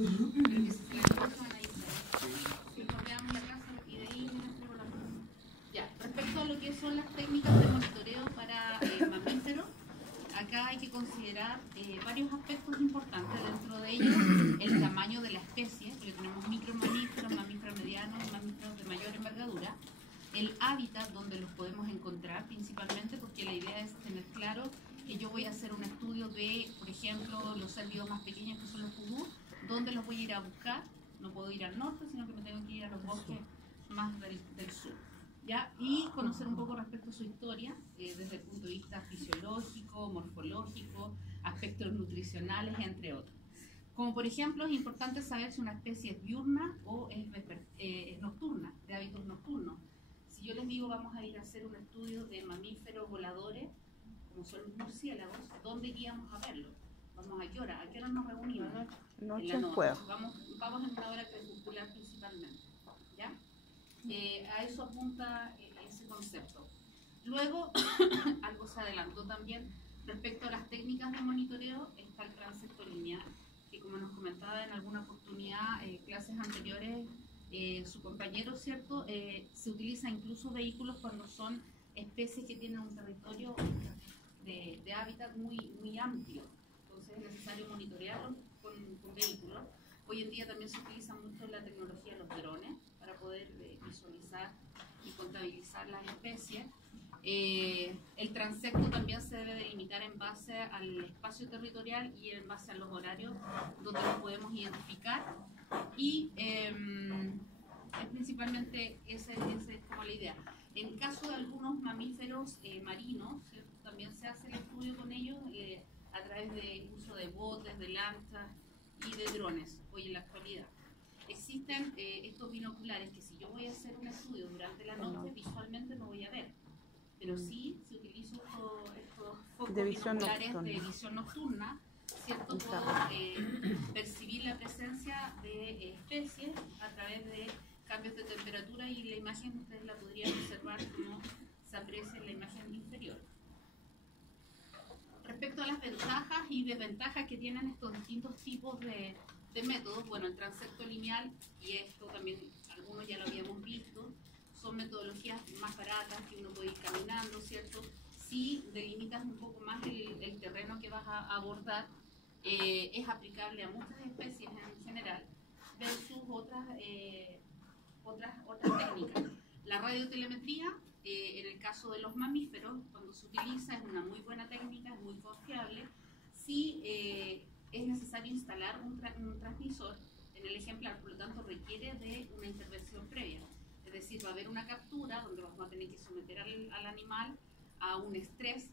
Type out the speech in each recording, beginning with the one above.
Pero que si la cosa van a ir. Si nos veamos la casa y de ahí me entrego la cosa. Ya, respecto a lo que son las técnicas de monitoreo para mamíferos, acá hay que considerar varios aspectos importantes, dentro de ellos el tamaño de la especie, porque tenemos micromamíferos, mamíferos medianos, mamíferos de mayor envergadura, el hábitat donde los podemos encontrar principalmente, porque la idea es tener claro que yo voy a hacer un estudio de, por ejemplo, los cérvidos más pequeños que son los pudú, dónde los voy a ir a buscar. No puedo ir al norte, sino que me tengo que ir a los bosques más del sur. ¿Ya? Y conocer un poco respecto a su historia, desde el punto de vista fisiológico, morfológico, aspectos nutricionales, entre otros. Como por ejemplo, es importante saber si una especie es diurna o es nocturna, de hábitos nocturnos. Si yo les digo vamos a ir a hacer un estudio de mamíferos voladores, como son los murciélagos, ¿dónde iríamos a verlos? ¿Vamos a qué hora? ¿A qué hora nos reunimos? En la noche. Vamos en una hora crepuscular principalmente. ¿Ya? A eso apunta ese concepto. Luego, algo se adelantó también respecto a las técnicas de monitoreo, está el transecto lineal, que como nos comentaba en alguna oportunidad, clases anteriores, su compañero, ¿cierto? Se utiliza incluso vehículos cuando son especies que tienen un territorio de hábitat muy amplio, entonces es necesario monitorearlos con vehículos. Hoy en día también se utiliza mucho la tecnología de los drones para poder visualizar y contabilizar las especies. El transecto también se debe delimitar en base al espacio territorial y en base a los horarios donde los podemos identificar, y es principalmente esa es como la idea. En caso de algunos mamíferos marinos, ¿cierto? También se hace el estudio con ellos a través del uso de botes, de lanchas y de drones, hoy en la actualidad. Existen estos binoculares que si yo voy a hacer un estudio durante la noche, visualmente no voy a ver, pero sí, si utilizo estos focos binoculares de visión nocturna, ¿cierto? Puedo percibir la presencia de especies a través de cambios de temperatura, y la imagen ustedes la podrían observar como se aprecia en la imagen inferior. Respecto a las ventajas y desventajas que tienen estos distintos tipos de métodos, bueno, el transecto lineal, y esto también algunos ya lo habíamos visto, son metodologías más baratas que uno puede ir caminando, ¿cierto? Si delimitas un poco más el terreno que vas a abordar, es aplicable a muchas especies en general, versus otras técnicas. La radiotelemetría, en el caso de los mamíferos, cuando se utiliza, es una muy buena técnica, es muy confiable. Si es necesario instalar un transmisor en el ejemplar, por lo tanto requiere de una intervención previa. Es decir, va a haber una captura donde vamos a tener que someter al animal a un estrés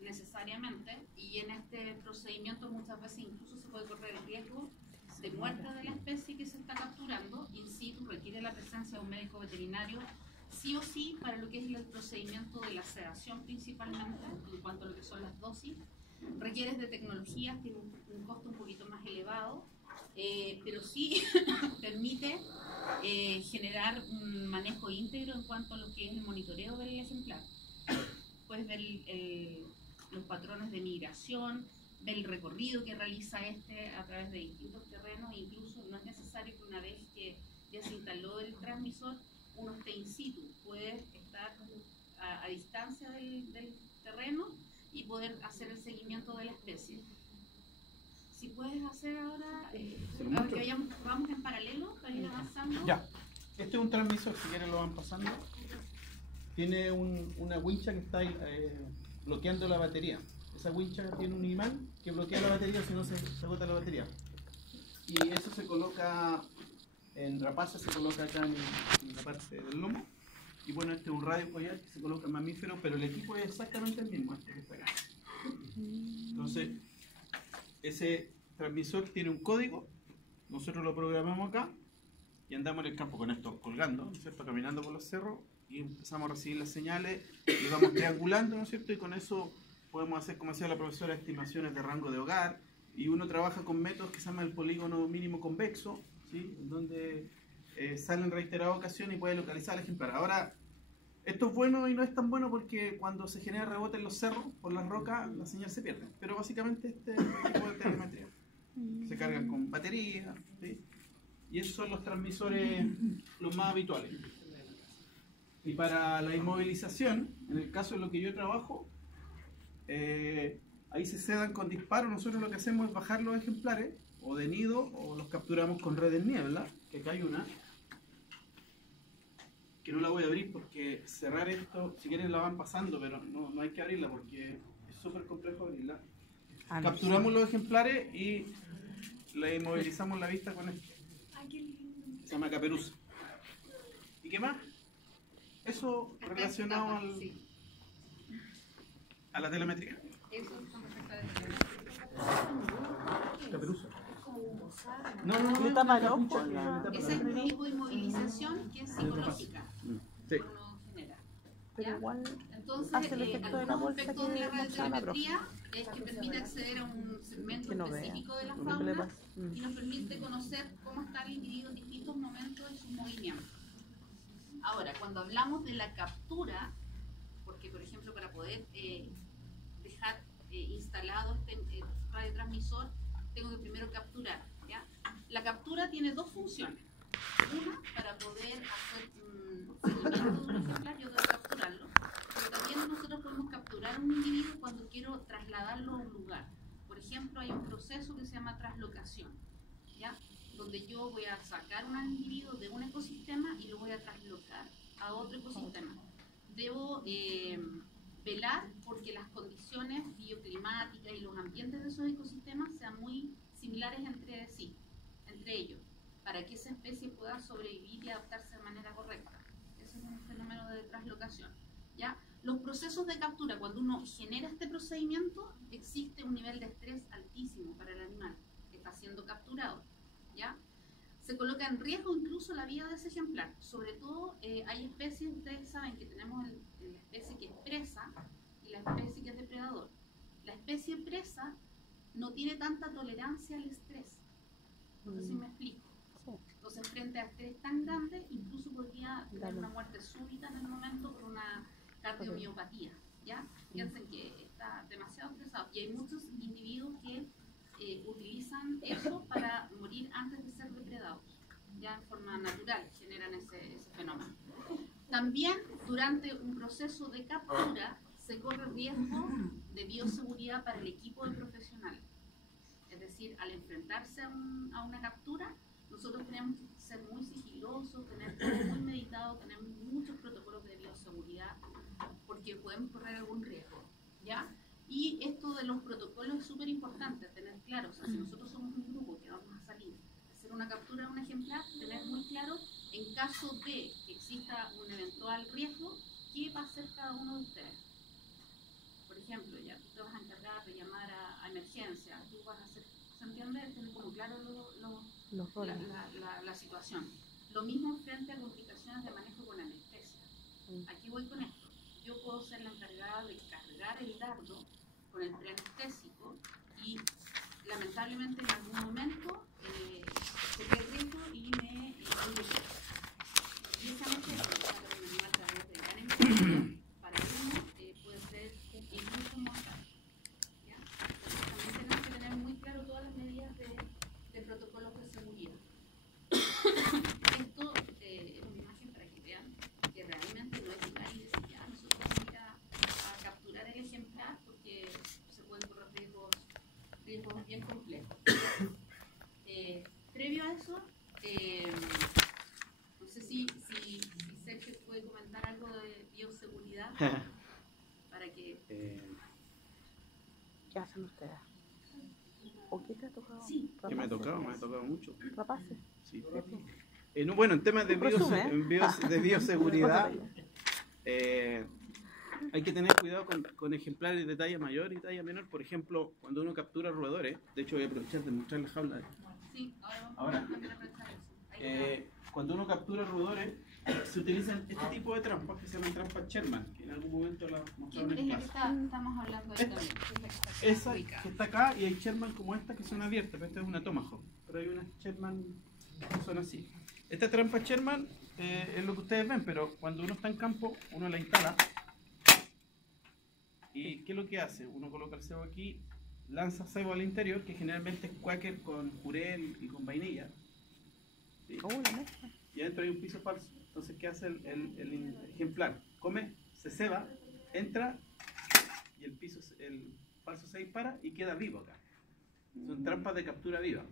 necesariamente, y en este procedimiento muchas veces incluso se puede correr el riesgo de muerte de la especie que se está capturando. In situ requiere la presencia de un médico veterinario sí o sí para lo que es el procedimiento de la sedación principalmente, en cuanto a lo que son las dosis. Requiere de tecnologías, tiene un costo un poquito más elevado, pero sí permite generar un manejo íntegro en cuanto a lo que es el monitoreo del ejemplar. Puedes ver los patrones de migración, ver el recorrido que realiza a través de distintos terrenos, e incluso no es necesario que una vez que ya se instaló el transmisor uno esté in situ, puede estar a distancia del terreno y poder hacer el seguimiento de la especie. Si puedes hacer ahora, que vamos en paralelo para ir avanzando. Ya, este es un transmisor, si quieren lo van pasando. Tiene una wincha que está bloqueando la batería. Esa wincha tiene un imán que bloquea la batería, si no se agota la batería. Y eso se coloca en rapaces, se coloca acá en la parte del lomo. Y bueno, este es un radio collar que se coloca en mamíferos, pero el equipo es exactamente el mismo, este que está acá. Entonces, ese transmisor tiene un código, nosotros lo programamos acá y andamos en el campo con esto colgando, ¿no es cierto?, caminando por los cerros, y empezamos a recibir las señales y vamos triangulando, ¿no es cierto?, y con eso podemos hacer, como decía la profesora, estimaciones de rango de hogar, y uno trabaja con métodos que se llama el polígono mínimo convexo, ¿sí?, donde salen reiteradas ocasiones y puede localizar al ejemplar. Ahora, esto es bueno y no es tan bueno porque cuando se genera rebote en los cerros, por las rocas, la señal se pierde. Pero básicamente este tipo de telemetría se cargan con batería, ¿sí? Y esos son los transmisores los más habituales. Y para la inmovilización, en el caso de lo que yo trabajo, ahí se sedan con disparo. Nosotros lo que hacemos es bajar los ejemplares, o de nido, o los capturamos con red en niebla, que acá hay una, que no la voy a abrir porque cerrar esto, si quieren la van pasando, pero no hay que abrirla porque es súper complejo abrirla. Capturamos los ejemplares y le inmovilizamos la vista con esto. Se llama caperuza. ¿Y qué más? Eso relacionado a la telemetría. Eso son respecto de telemetría. Caperuza. No, Ese es un tipo de inmovilización que es psicológica. Sí. Uno genera. Pero ¿Ya? igual Entonces, hace el efecto de la algunos bolsa aspectos de la que mostraba la radiotelemetría es que permite acceder a un segmento que no vea específico de la lo que le fauna pasa. y nos permite conocer cómo está el individuo en distintos momentos de sus movimientos. Ahora, cuando hablamos de la captura, porque por ejemplo para poder dejar instalado este radiotransmisor, tengo que primero capturar, ¿ya? La captura tiene dos funciones. Una, para poder hacer un seguimiento de un ejemplar, yo debo capturarlo, pero también nosotros podemos capturar un individuo cuando quiero trasladarlo a un lugar. Por ejemplo, hay un proceso que se llama traslocación, ¿ya? Donde yo voy a sacar un individuo de un ecosistema y lo voy a traslocar a otro ecosistema. Debo velar porque las condiciones bioclimáticas y los ambientes de esos ecosistemas sean muy similares entre sí, entre ellos, para que esa especie pueda sobrevivir y adaptarse de manera correcta. Ese es un fenómeno de traslocación, ¿ya? Los procesos de captura, cuando uno genera este procedimiento, existe un nivel de estrés altísimo para el animal que está siendo capturado, ¿ya? Se coloca en riesgo incluso la vida de ese ejemplar. Sobre todo hay especies, ustedes saben que tenemos la especie que es presa y la especie que es depredador. La especie presa no tiene tanta tolerancia al estrés. No sé si me explico. Entonces, frente a estrés tan grande, incluso podría tener una muerte súbita en el momento por una cardiomiopatía, ¿ya? Piensen que está demasiado estresado. Y hay muchos individuos que utilizan eso para morir antes de ser depredados, ya en forma natural, generan ese fenómeno. También, durante un proceso de captura, se corre riesgo de bioseguridad para el equipo de profesionales. Es decir, al enfrentarse a una captura, nosotros tenemos que ser muy sigilosos, tener todo muy meditado, tener muchos protocolos de bioseguridad, porque podemos correr algún riesgo, ¿ya? Y esto de los protocolos es súper importante, tener claro, o sea, si nosotros somos un grupo que vamos a salir a hacer una captura de un ejemplar, tener muy claro, en caso de que exista un eventual riesgo, qué va a hacer cada uno de ustedes. Por ejemplo, ya tú te vas a encargar de llamar a emergencia, tú vas a hacer, ¿se entiende? Tener como claro la situación. Lo mismo frente a complicaciones de manejo con anestesia. Aquí voy con esto. Yo puedo ser la encargada de cargar el dardo con el preanestésico y lamentablemente en algún momento se quede riesgo y me inhibe. Y esa anestesia para un animal a través del gran empaque, para uno puede ser incluso mortal. ¿Ya? Entonces también tenemos que tener muy claro todas las medidas de protocolos de seguridad. Esto es una imagen para que vean que realmente no es llegar y decir ya nosotros vamos a ir a capturar el ejemplar porque se pueden correr riesgos bien complejos. Previo a eso, no sé si Sergio puede comentar algo de bioseguridad para que... ¿Qué hacen ustedes? ¿O qué te ha tocado? Sí. ¿Qué me ha tocado? Me ha tocado mucho. Rapaces. Sí. Bueno, en temas de, de bioseguridad, hay que tener cuidado con ejemplares de talla mayor y talla menor. Por ejemplo, cuando uno captura roedores, de hecho voy a aprovechar de mostrar la jaula. Sí, ahora vamos a aprovechar eso. Cuando uno captura roedores, se utilizan este tipo de trampas que se llaman trampas Sherman, que en algún momento las mostraron en Es la que clase. estamos hablando ahí también. Esa que está acá, y hay Sherman como esta que son abiertas, pero esta es una Tomahawk, pero hay unas Sherman que son así. Esta trampa Sherman es lo que ustedes ven, pero cuando uno está en campo, uno la instala. ¿Y qué es lo que hace? Uno coloca el cebo aquí lanza cebo al interior, que generalmente es Quaker con jurel y con vainilla. ¿Sí? Oh, la mezcla. Y adentro hay un piso falso. Entonces, ¿qué hace el ejemplar? Come, se ceba, entra y el piso, el falso se dispara y queda vivo acá. Son trampas de captura viva.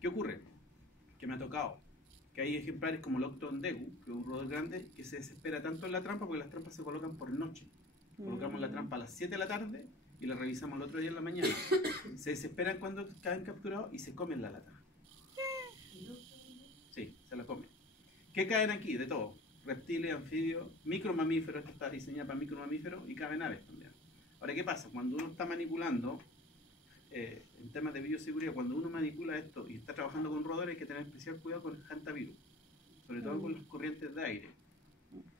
¿Qué ocurre? Que me ha tocado que hay ejemplares como el Octon Degu, que es un roedor grande, que se desespera tanto en la trampa porque las trampas se colocan por noche. Colocamos la trampa a las 7 de la tarde y la revisamos el otro día en la mañana. Se desesperan cuando caen capturados y se comen la lata. Sí, se la comen. ¿Qué caen aquí? De todo. Reptiles, anfibios, micromamíferos, esta está diseñada para micromamíferos, y caben aves también. Ahora, ¿qué pasa? Cuando uno está manipulando, en temas de bioseguridad, cuando uno manipula esto y está trabajando con roedores, hay que tener especial cuidado con el hantavirus, sobre todo con las corrientes de aire.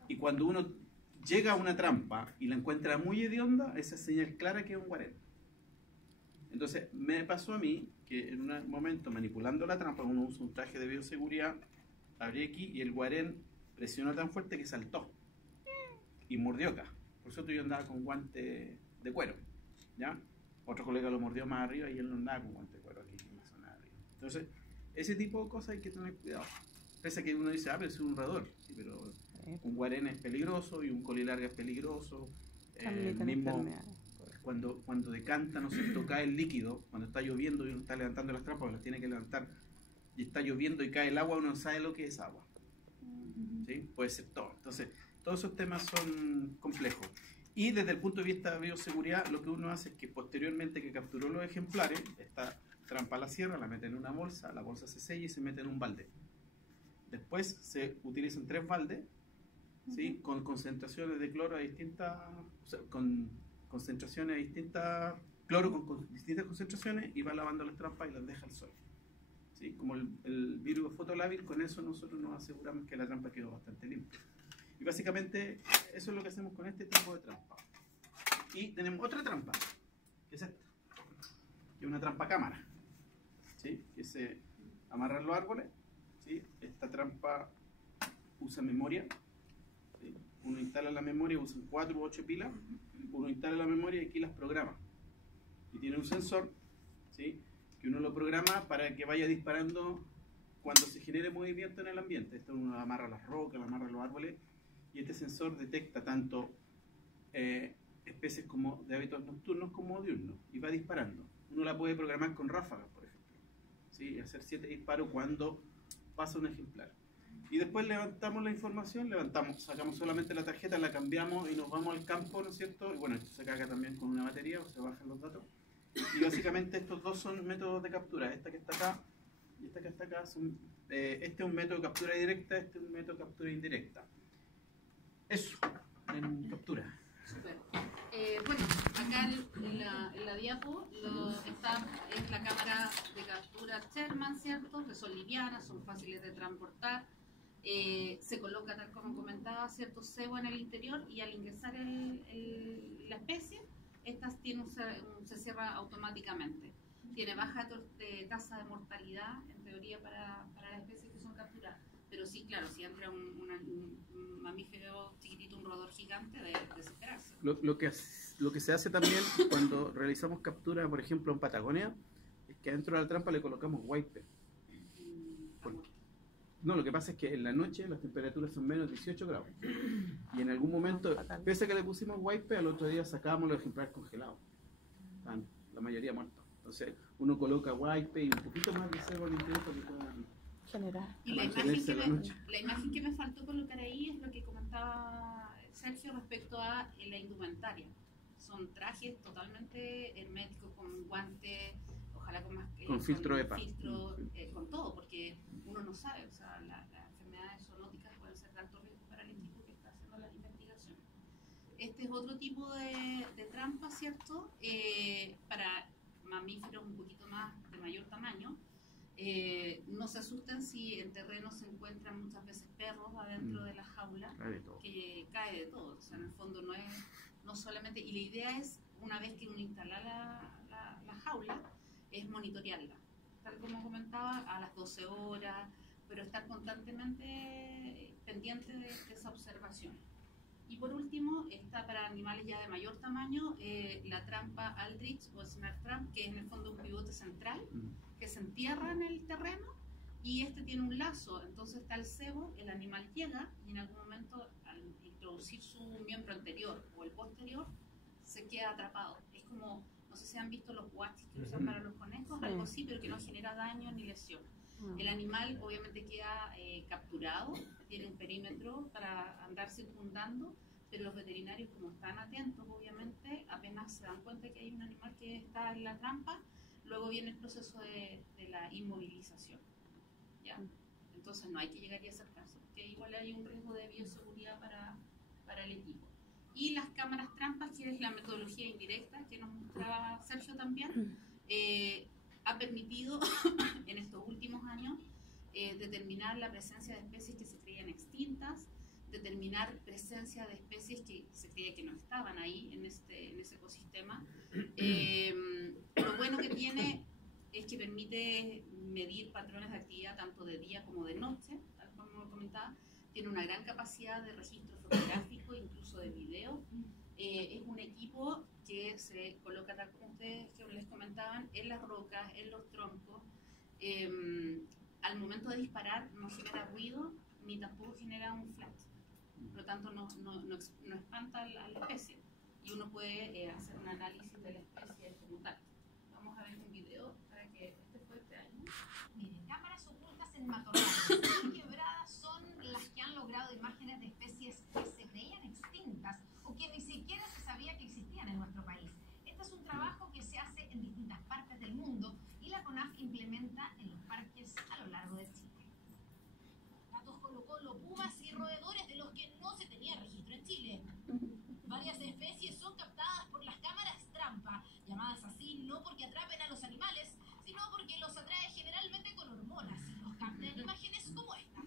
Y cuando uno llega a una trampa y la encuentra muy hedionda, esa es señal clara que es un guarén. Entonces, me pasó a mí que en un momento manipulando la trampa, uno usa un traje de bioseguridad, abrí aquí y el guarén presionó tan fuerte que saltó y mordió acá. Por eso yo andaba con guante de cuero, ¿ya? Otro colega lo mordió más arriba y él no andaba con guante de cuero aquí en la zona de arriba. Entonces, ese tipo de cosas hay que tener cuidado. Pese a que uno dice, pero es un roedor, sí, pero un guarén es peligroso y un colilarga es peligroso. Mismo cuando decanta, no se toca el líquido, cuando está lloviendo y uno está levantando las trampas, las tiene que levantar y está lloviendo y cae el agua, uno no sabe lo que es agua. ¿Sí? Puede ser todo. Entonces, todos esos temas son complejos. Y desde el punto de vista de bioseguridad, lo que uno hace es que posteriormente que capturó los ejemplares, esta trampa la cierra, la mete en una bolsa, la bolsa se sella y se mete en un balde. Después se utilizan 3 baldes, ¿sí? Con concentraciones de cloro a distintas, o sea, con concentraciones a distintas, cloro con distintas concentraciones, y va lavando las trampas y las deja al sol. ¿Sí? Como el virus fotolábil, con eso nosotros nos aseguramos que la trampa quedó bastante limpia. Y básicamente eso es lo que hacemos con este tipo de trampa. Y tenemos otra trampa, que es esta, que es una trampa cámara, ¿sí? Que se amarra en los árboles, ¿sí? Esta trampa usa memoria, ¿sí? Uno instala la memoria, usan 4 u 8 pilas, uno instala la memoria y aquí las programa. Y tiene un sensor, ¿sí? Que uno lo programa para que vaya disparando cuando se genere movimiento en el ambiente. Esto uno amarra las rocas, amarra los árboles, y este sensor detecta tanto especies como de hábitos nocturnos como diurnos y va disparando. Uno la puede programar con ráfagas, por ejemplo, ¿sí? Y hacer 7 disparos cuando pasa un ejemplar. Y después levantamos la información, sacamos solamente la tarjeta, la cambiamos y nos vamos al campo, ¿no es cierto? Y bueno, esto se carga también con una batería o se bajan los datos. Y básicamente estos dos son métodos de captura. Esta que está acá y esta que está acá son, este es un método de captura directa, este es un método de captura indirecta. Eso, en captura. Super. Bueno, acá en la diapo es la cámara de captura Sherman, ¿cierto? Que son livianas, son fáciles de transportar. Se coloca, tal como comentaba, cierto cebo en el interior, y al ingresar la especie, esta se cierra automáticamente. Tiene baja tasa de mortalidad, en teoría, para las especies que son capturadas. Pero sí, claro, si entra un mamífero chiquitito, un roedor gigante, de desesperarse. Lo que se hace también cuando realizamos captura, por ejemplo, en Patagonia, es que adentro de la trampa le colocamos wipe. No, lo que pasa es que en la noche las temperaturas son menos 18 grados. Y en algún momento, pese a que le pusimos wipe, al otro día sacábamos los ejemplares congelados. Están la mayoría muertos. Entonces uno coloca wipe y un poquito más de cebo al interior para que puedan generar. Y la imagen que me faltó colocar ahí es lo que comentaba Sergio respecto a la indumentaria. Son trajes totalmente herméticos, con guantes, ojalá con filtro EPA. Con todo, porque uno no sabe, o sea, las enfermedades zoonóticas pueden ser de alto riesgo para el equipo que está haciendo las investigaciones. Este es otro tipo de trampa, ¿cierto? Para mamíferos un poquito más de mayor tamaño. No se asusten si en terreno se encuentran muchas veces perros adentro de la jaula, que cae de todo. O sea, en el fondo no solamente, y la idea es, una vez que uno instala la jaula, es monitorearla, tal como comentaba, a las 12 horas, pero estar constantemente pendiente de esa observación. Y por último, está para animales ya de mayor tamaño, la trampa Aldrich o Snare Tramp, que es en el fondo un pivote central, que se entierra en el terreno, y este tiene un lazo, entonces está el cebo, el animal llega, y en algún momento, al introducir su miembro anterior o el posterior, se queda atrapado. Es como, no sé si han visto los watches que usan para los conejos, algo así, pero que no genera daño ni lesión. El animal obviamente queda capturado, tiene un perímetro para andar circundando, pero los veterinarios, como están atentos, obviamente, apenas se dan cuenta que hay un animal que está en la trampa, luego viene el proceso de la inmovilización. ¿Ya? Entonces no hay que llegar y acercarse, porque igual hay un riesgo de bioseguridad para el equipo. Y las cámaras trampas, que es la metodología indirecta que nos mostraba Sergio también, ha permitido en estos últimos años determinar la presencia de especies que se creían extintas, determinar presencia de especies que se creía que no estaban ahí en ese ecosistema. Lo bueno que tiene es que permite medir patrones de actividad tanto de día como de noche, tal como comentaba. Tiene una gran capacidad de registro fotográfico, incluso de video. Es un equipo que se coloca, tal como ustedes que les comentaban, en las rocas, en los troncos. Al momento de disparar no genera ruido ni tampoco genera un flash. Por lo tanto, no espanta a la especie. Y uno puede hacer un análisis de la especie como tal. Vamos a ver un video para que este fue este año. Miren, cámaras ocultas en matorrales y quebradas son las que han logrado imágenes de especies que se creían extintas o que ni siquiera se sabía que existían en nuestro país. Este es un trabajo que se hace en distintas partes del mundo y la CONAF implementa en los parques a lo largo de Chile. Gatos Colo-Colo, pumas y roedores de los que no se tenía registro en Chile. Varias especies son captadas por las cámaras trampa, llamadas así no porque atrapen a los animales, sino porque los atrae generalmente con hormonas y los capta en imágenes como estas.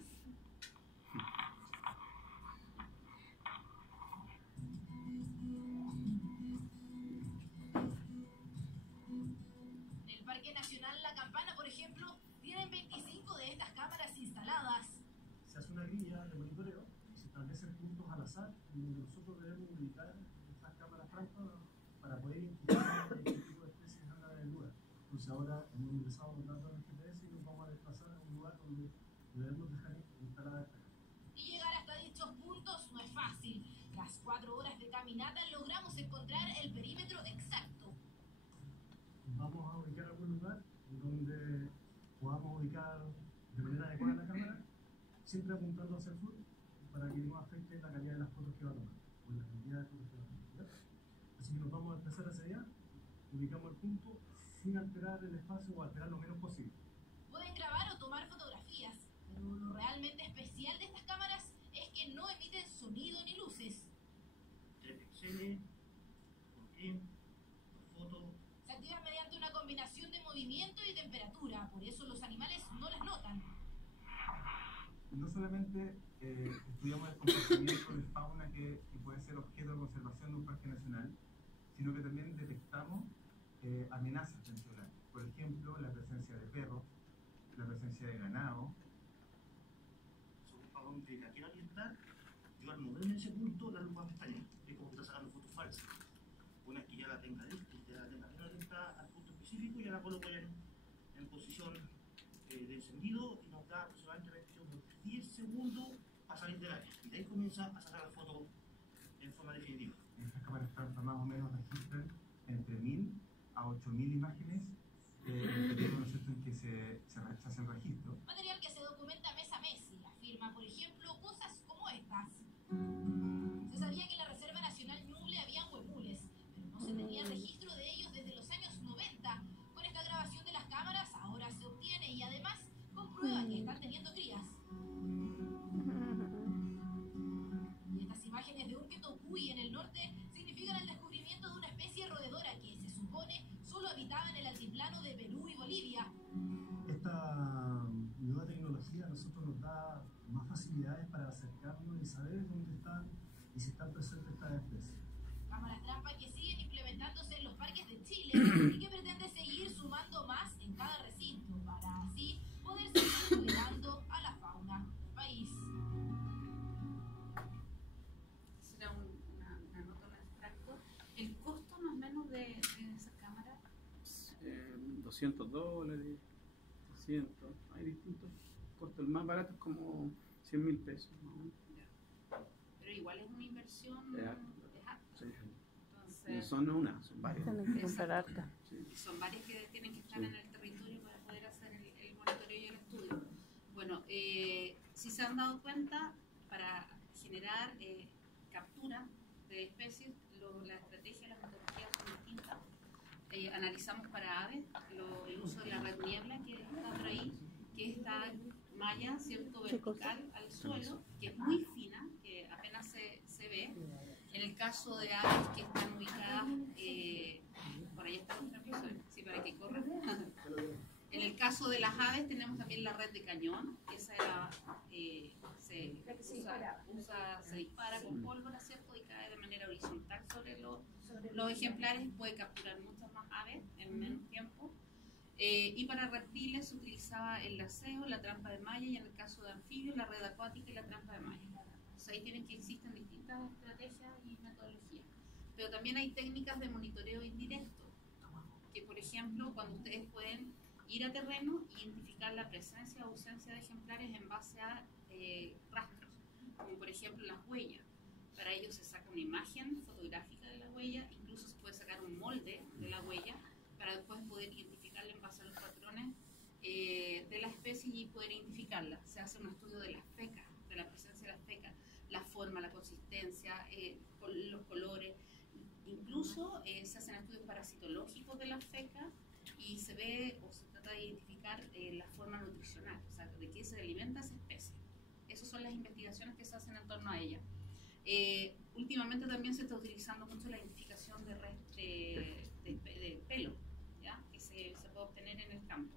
En el Parque Nacional La Campana, por ejemplo, tienen 25 de estas cámaras instaladas. Se hace una grilla de monitoreo y se establecen puntos al azar donde nosotros debemos ubicar estas cámaras trampas para poder identificar qué tipo de especies andan en el lugar. Entonces ahora hemos ingresado los datos en el GPS y nos vamos a desplazar a un lugar donde debemos dejar instalada esta cámara. Y llegar hasta dichos puntos no es fácil. Tras 4 horas de caminata logramos encontrar el perímetro exacto. Vamos a ubicar algún lugar donde podamos ubicar de manera adecuada la cámara, siempre apuntando hacia el sur para que no afecte la calidad de las fotos que va a tomar o la cantidad de fotos que va a tomar. Así que nos vamos a desplazar hacia allá, ubicamos el punto sin alterar el espacio o alterar lo menos posible. Pueden grabar o tomar fotografías, pero lo realmente especial de estas cámaras es que no emiten sonido ni luces. 3 píxeles, por clip, por foto. Se activan mediante una combinación de movimiento y temperatura, por eso los animales no las notan. No solamente estudiamos el comportamiento de fauna que puede ser objeto de conservación de un parque nacional, sino que también detectamos amenazas dentro del área. Por ejemplo, la presencia de perros, la presencia de ganado. Según para donde la quiero orientar, yo al moverme en ese punto la luz va a pestañear. Es como que está sacando fotos falsas. Una vez que ya la tenga lista, ya la tenga bien orientada al punto específico, ya la coloco en posición de encendido y nos da aproximadamente 10 segundos para salir del área. Y de ahí comienza a sacar la foto en forma definitiva. Estas cámaras trampa más o menos registran entre 1000 a 8000 imágenes en el periodo, ¿no es cierto?, en que se hace el registro. Material que se documenta mes a mes y afirma, por ejemplo, cosas como estas. Se sabía que en la Reserva Nacional Ñuble había huemules, pero no se tenía registro de ellos desde los años 90. Con esta grabación de las cámaras ahora se obtiene y además comprueba que están teniendo crías. Y estas imágenes de un Quetocuy en el norte significan el descubrimiento de una especie roedora que se supone solo habitaba en el altiplano de Perú y Bolivia. $200, $300, hay distintos costos. El más barato es como 100.000 pesos. ¿No? Pero igual es una inversión Es es harto. harto. Sí. Entonces, No son una, son varias. Tienen que comprar harta. Sí. y son varias que tienen que estar Sí. en el territorio para poder hacer el monitoreo y el estudio. Bueno, si se han dado cuenta, para generar captura de especies, la estrategia y las metodologías son distintas. Analizamos para aves el uso de la red niebla que está por ahí, que es esta malla, ¿cierto?, vertical al suelo, que es muy fina, que apenas se ve. En el caso de aves que están ubicadas, por ahí está nuestra profesora, sí, para que corran. En el caso de las aves tenemos también la red de cañón, que esa era, se dispara con pólvora, ¿cierto?, y cae de manera horizontal sobre los ejemplares, puede capturar muchas más aves en menos tiempo. Y para reptiles se utilizaba el laceo, la trampa de malla, y en el caso de anfibios la red acuática y la trampa de malla. Entonces ahí tienen que existen distintas estrategias y metodologías. Pero también hay técnicas de monitoreo indirecto, que por ejemplo cuando ustedes pueden ir a terreno e identificar la presencia o ausencia de ejemplares en base a rastros, como por ejemplo las huellas. Para ello se saca una imagen fotográfica de la huella, incluso se puede sacar un molde de la huella para después poder identificarla en base a los patrones de la especie y poder identificarla. Se hace un estudio de las fecas, de la presencia de las fecas, la forma, la consistencia, los colores. Incluso se hacen estudios parasitológicos de las fecas y se ve o se trata de identificar la forma nutricional, o sea, de qué se alimenta esa especie. Esas son las investigaciones que se hacen en torno a ella. Últimamente también se está utilizando mucho la identificación de red de pelo, ¿ya?, que se puede obtener en el campo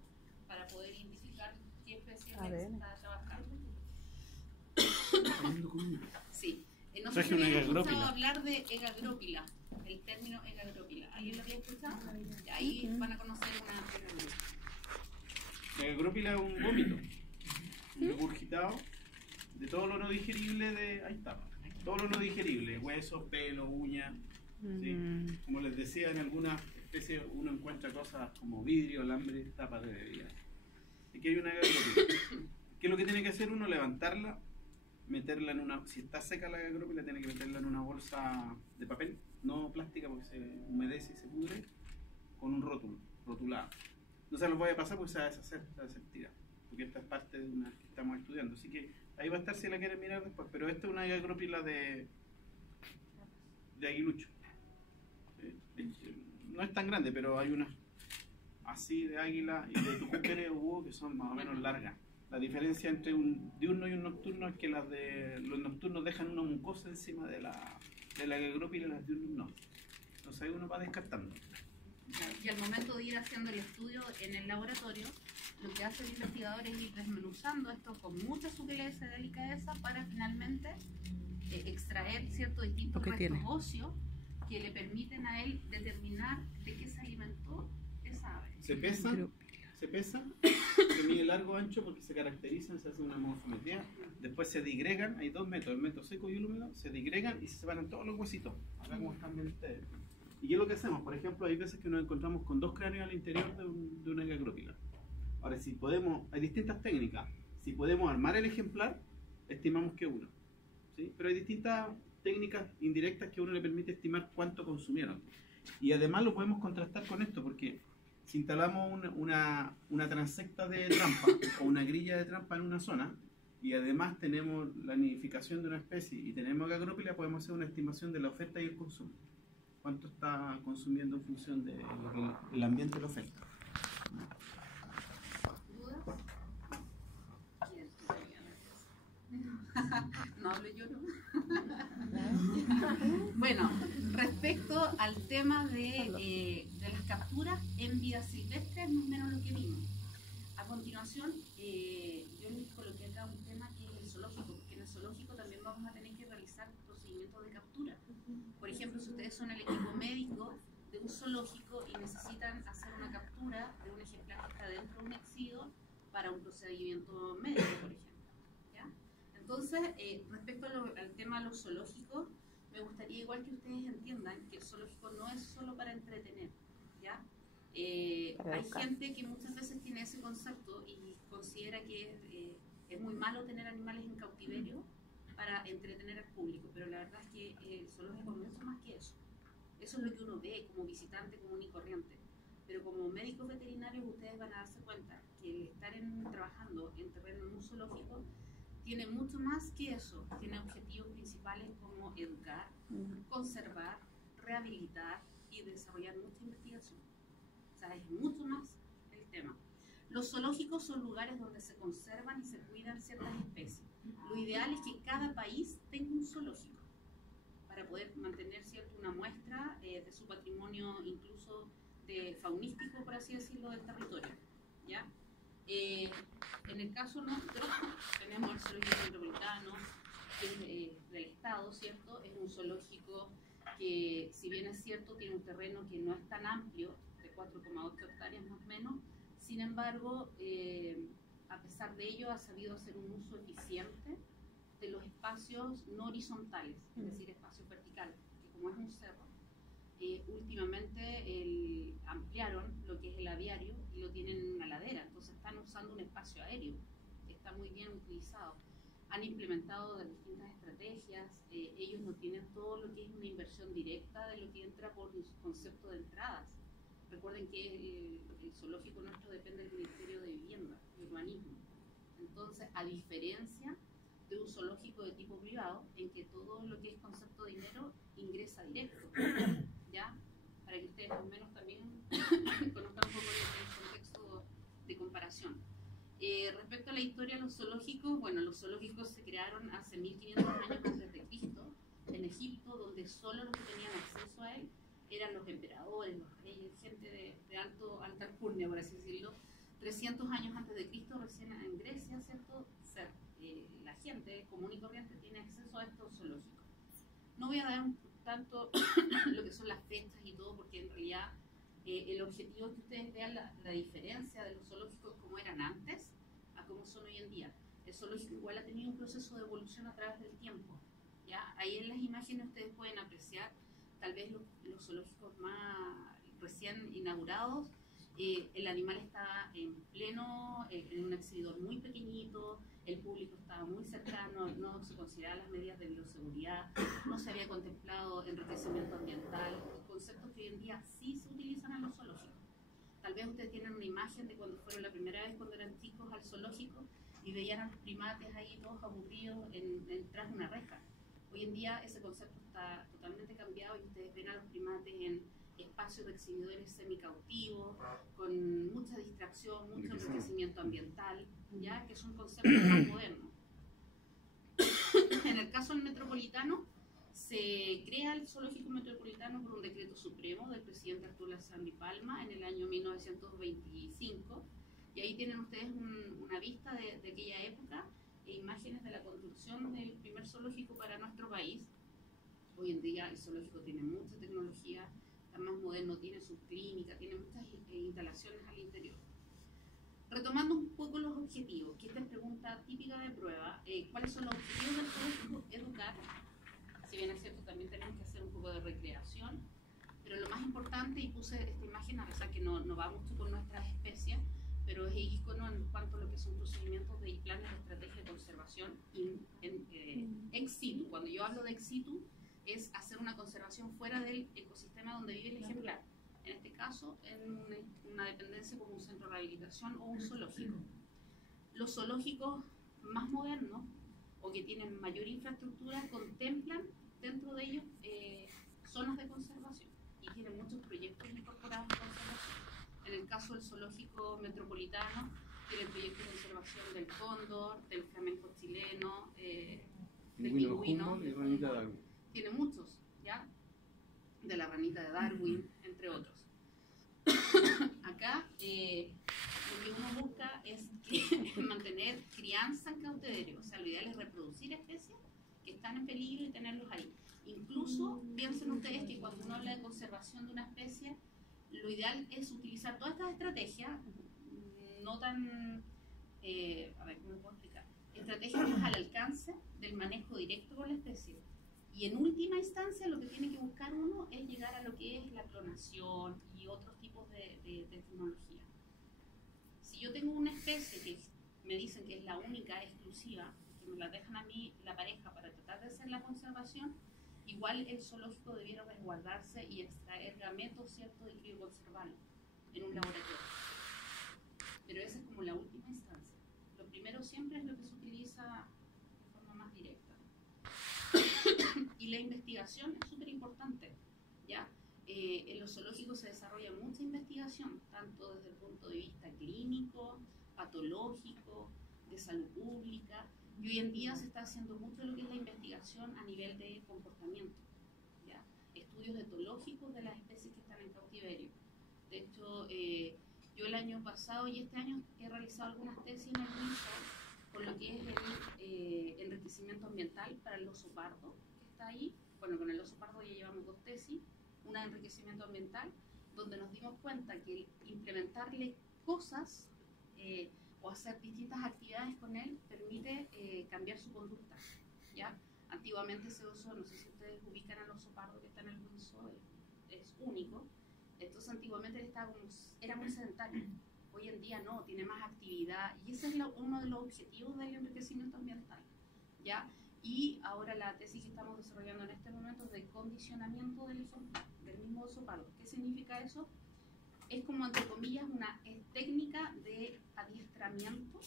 para poder identificar qué especie se está trabajando. Sí. No sé si habían escuchado hablar de egagrópila, el término egagrópila. ¿Alguien lo había escuchado? Y ahí van a conocer una egagrópila. La egagrópila es un vómito regurgitado de todo lo no digerible de... Ahí está. Todo lo no digerible, huesos, pelo, uñas. ¿Sí? Como les decía, en algunas especies uno encuentra cosas como vidrio, alambre, tapas de bebida. Aquí hay una egagrópila. ¿Qué es lo que tiene que hacer uno? Levantarla, meterla en una... Si está seca la egagrópila, tiene que meterla en una bolsa de papel, no plástica porque se humedece y se pudre, con un rótulo, rotulado. No se los voy a pasar porque se va a deshacer, se va a deshacer, porque esta es parte de una que estamos estudiando. Así que ahí va a estar si la quieren mirar después. Pero esta es una egagrópila de aguilucho. No es tan grande, pero hay unas así de águila y de tucúpere o búho que son más o menos largas. La diferencia entre un diurno y un nocturno es que las de los nocturnos dejan una mucosa encima de la egagrópila y las diurnos no. Entonces ahí uno va descartando. Y al momento de ir haciendo el estudio en el laboratorio, lo que hace el investigador es ir desmenuzando esto con mucha sutileza y delicadeza para finalmente extraer ciertos distintos restos óseos que le permiten a él determinar de qué se alimentó esa ave. Se pesa, se mide largo ancho porque se caracterizan, se hace una morfometría, después se digregan, hay dos métodos, el método seco y el húmedo, se digregan y se separan todos los huesitos. Acá como están viendo ustedes. ¿Y qué es lo que hacemos? Por ejemplo, hay veces que nos encontramos con dos cráneos al interior de una egagrópila. Ahora, si podemos, hay distintas técnicas. Si podemos armar el ejemplar, estimamos que uno. ¿Sí? Pero hay distintas técnicas indirectas que a uno le permite estimar cuánto consumieron. Y además lo podemos contrastar con esto, porque si instalamos una transecta de trampa o una grilla de trampa en una zona, y además tenemos la nidificación de una especie y tenemos egagrópila, podemos hacer una estimación de la oferta y el consumo. Cuánto está consumiendo en función de lo que el ambiente le oferta. ¿Dudas? No hablo yo, ¿no? Bueno, respecto al tema de las capturas en vida silvestre, es más o menos lo que vimos. A continuación, yo les coloqué acá un tema que es el zoológico, porque en el zoológico también vamos a tener que realizar procedimientos de captura. Por ejemplo, si ustedes son el equipo médico de un zoológico y necesitan hacer una captura de un ejemplar que está dentro de un exhibido para un procedimiento médico, por ejemplo. ¿Ya? Entonces, respecto al tema de los zoológicos, me gustaría igual que ustedes entiendan que el zoológico no es solo para entretener, ¿ya? Hay gente que muchas veces tiene ese concepto y considera que es muy malo tener animales en cautiverio para entretener al público, pero la verdad es que el zoológico es mucho más que eso. Eso es lo que uno ve como visitante común y corriente. Pero como médicos veterinarios ustedes van a darse cuenta que el estar trabajando en terreno en un zoológico tiene mucho más que eso. Tiene objetivos principales como educar, conservar, rehabilitar y desarrollar mucha investigación. O sea, es mucho más el tema. Los zoológicos son lugares donde se conservan y se cuidan ciertas especies. Lo ideal es que cada país tenga un zoológico para poder mantener, ¿cierto?, una muestra de su patrimonio, incluso faunístico, por así decirlo, del territorio, ¿ya? En el caso nuestro, tenemos el zoológico metropolitano, que es del Estado, ¿cierto? Es un zoológico que, si bien es cierto, tiene un terreno que no es tan amplio, de 4,8 hectáreas más o menos, sin embargo, a pesar de ello, ha sabido hacer un uso eficiente de los espacios no horizontales, es decir, espacios verticales, que como es un cerro, últimamente ampliaron lo que es el aviario y lo tienen en una ladera, entonces están usando un espacio aéreo, está muy bien utilizado. Han implementado distintas estrategias, ellos no tienen todo lo que es una inversión directa de lo que entra por concepto de entradas. Recuerden que el zoológico nuestro depende del Ministerio de Vivienda y Urbanismo. Entonces, a diferencia de un zoológico de tipo privado, en que todo lo que es concepto de dinero ingresa directo, ¿ya? Para que ustedes más o menos también conozcan un poco el contexto de comparación. Respecto a la historia de los zoológicos, bueno, los zoológicos se crearon hace 1500 años antes de Cristo, en Egipto, donde solo los que tenían acceso a él eran los emperadores, los reyes, gente de alta alcurnia, por así decirlo. 300 años antes de Cristo, recién en Grecia, ¿cierto? La gente común y corriente tiene acceso a estos zoológicos. No voy a dar tanto lo que son las fechas y todo, porque en realidad el objetivo es que ustedes vean la diferencia de los zoológicos como eran antes a como son hoy en día. El zoológico igual ha tenido un proceso de evolución a través del tiempo, ¿ya? Ahí en las imágenes ustedes pueden apreciar tal vez los zoológicos más recién inaugurados. El animal estaba en pleno, en un exhibidor muy pequeñito, el público estaba muy cercano, no se consideraban las medidas de bioseguridad, no se había contemplado enriquecimiento ambiental, conceptos que hoy en día sí se utilizan en los zoológicos. Tal vez ustedes tienen una imagen de cuando fueron la primera vez cuando eran chicos al zoológico y veían a los primates ahí todos aburridos tras una reja. Hoy en día ese concepto está totalmente cambiado y ustedes ven a los primates en espacios de exhibidores semicautivos, con mucha distracción, mucho enriquecimiento ambiental, ya que son conceptos más modernos. En el caso del metropolitano, se crea el zoológico metropolitano por un decreto supremo del presidente Arturo Lázaro Palma en el año 1925, y ahí tienen ustedes una vista de aquella época e imágenes de la construcción del primer zoológico para nuestro país. Hoy en día el zoológico tiene mucha tecnología, está más moderno, tiene su clínica, tiene muchas instalaciones al interior. Retomando un poco los objetivos, que esta es pregunta típica de prueba, ¿cuáles son los objetivos del zoológico? Educar. Si bien es cierto, también tenemos que hacer un poco de recreación, pero lo más importante, y puse esta imagen a pesar que no va mucho con nuestras especies, pero es ícono en cuanto a lo que son procedimientos y planes de estrategia de conservación ex situ. Cuando yo hablo de ex situ, es hacer una conservación fuera del ecosistema donde vive el ejemplar. En este caso, en una dependencia como un centro de rehabilitación o un zoológico. Los zoológicos más modernos o que tienen mayor infraestructura contemplan dentro de ellos zonas de conservación y tienen muchos proyectos incorporados en conservación. En el caso del zoológico metropolitano, tiene el proyecto de conservación del cóndor, del flamenco chileno, del pingüino, y ranita de Darwin. Tiene muchos, ¿ya? De la ranita de Darwin, entre otros. Acá lo que uno busca es mantener crianza en cautiverio, o sea, lo ideal es reproducir especies que están en peligro y tenerlos ahí. Incluso piensen ustedes que cuando uno habla de conservación de una especie, lo ideal es utilizar todas estas estrategias, no tan, a ver, ¿cómo puedo explicar? Estrategias más al alcance del manejo directo con la especie. Y en última instancia, lo que tiene que buscar uno es llegar a lo que es la clonación y otros tipos de tecnología. Si yo tengo una especie que me dicen que es la única, exclusiva, que me la dejan a mí, la pareja, para tratar de hacer la conservación, igual el zoológico debiera resguardarse y extraer gametos, ¿cierto?, y conservarlo en un laboratorio. Pero esa es como la última instancia. Lo primero siempre es lo que se utiliza de forma más directa. Y la investigación es súper importante, ¿ya? En los zoológicos se desarrolla mucha investigación, tanto desde el punto de vista clínico, patológico, de salud pública, y hoy en día se está haciendo mucho lo que es la investigación a nivel de comportamiento, ¿ya? Estudios etológicos de las especies que están en cautiverio. De hecho, yo el año pasado y este año he realizado algunas tesis en el MISO con lo que es el enriquecimiento ambiental para el oso pardo, que está ahí. Bueno, con el oso pardo ya llevamos 2 tesis, una de enriquecimiento ambiental, donde nos dimos cuenta que implementarle cosas o hacer distintas actividades con él permite cambiar su conducta, ¿ya? Antiguamente ese oso, no sé si ustedes ubican al oso pardo que está en el MISO, es único. Entonces antiguamente él era muy sedentario, hoy en día no, tiene más actividad y ese es uno de los objetivos del enriquecimiento ambiental, ¿ya? Y ahora la tesis que estamos desarrollando en este momento es de condicionamiento del mismo oso pardo. ¿Qué significa eso? Es como, entre comillas, una técnica de adiestramiento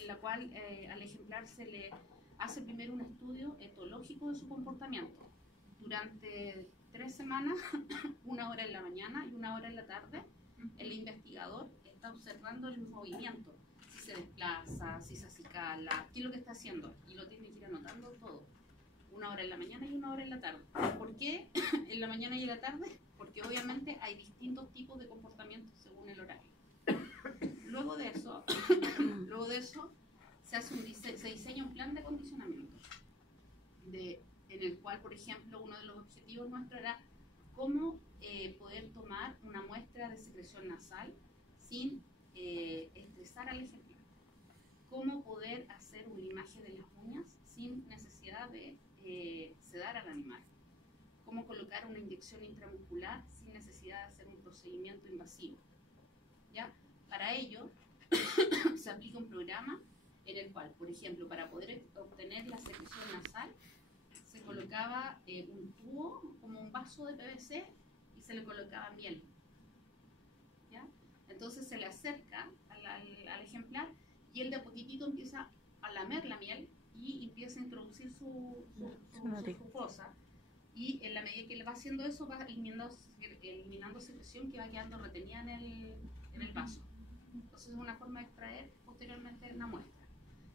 en la cual al ejemplar se le hace primero un estudio etológico de su comportamiento durante 3 semanas, 1 hora en la mañana y 1 hora en la tarde. El investigador está observando el movimiento, si se desplaza, si se acicala, qué es lo que está haciendo, y lo tiene que ir anotando todo. 1 hora en la mañana y 1 hora en la tarde. ¿Por qué en la mañana y en la tarde? Porque obviamente hay distintos tipos de comportamientos según el horario. Luego de eso se diseña un plan de condicionamiento, en el cual, por ejemplo, uno de los objetivos nuestros era cómo poder tomar una muestra de secreción nasal sin estresar al ejemplar, cómo poder hacer un limaje de las uñas sin necesidad de sedar al animal, cómo colocar una inyección intramuscular sin necesidad de hacer un procedimiento invasivo, ¿ya? Para ello se aplica un programa en el cual, por ejemplo, para poder obtener la secreción nasal se colocaba un tubo como un vaso de PVC y se le colocaba miel, ¿ya? Entonces se le acerca al ejemplar y él de a poquitito empieza a lamer la miel y empieza a introducir su fosa, y en la medida que él va haciendo eso va eliminando secreción que va quedando retenida en el vaso. Entonces es una forma de extraer posteriormente una muestra.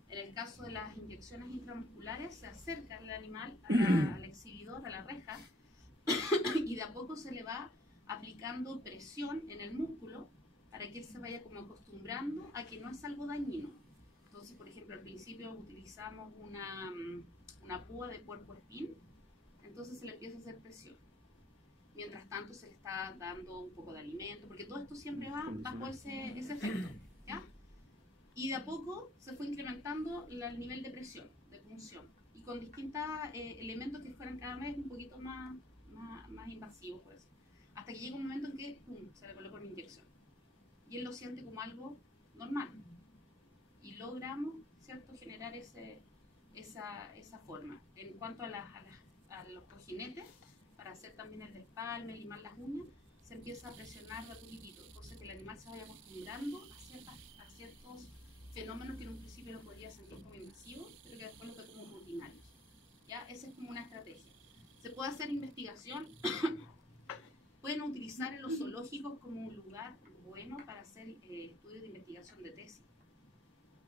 En el caso de las inyecciones intramusculares, se acerca el animal al exhibidor, a la reja, y de a poco se le va aplicando presión en el músculo para que él se vaya como acostumbrando a que no es algo dañino. Entonces, por ejemplo, al principio utilizamos una púa de puercoespín, entonces se le empieza a hacer presión. Mientras tanto se le está dando un poco de alimento, porque todo esto siempre va bajo ese efecto, ¿ya? Y de a poco se fue incrementando el nivel de presión, de punción, y con distintos elementos que fueran cada vez un poquito más invasivos, por eso. Hasta que llega un momento en que ¡pum!, se le coloca una inyección. Y él lo siente como algo normal. Y logramos, ¿cierto?, generar esa forma. En cuanto a los cojinetes, para hacer también el despalme, limar las uñas, se empieza a presionar de a poquitito, cosa que el animal se vaya acostumbrando a ciertos fenómenos que en un principio lo podría sentir como invasivos, pero que después lo ve como rutinarios. ¿Ya? Esa es como una estrategia. Se puede hacer investigación, pueden utilizar en los zoológicos como un lugar bueno para hacer estudios de investigación de tesis.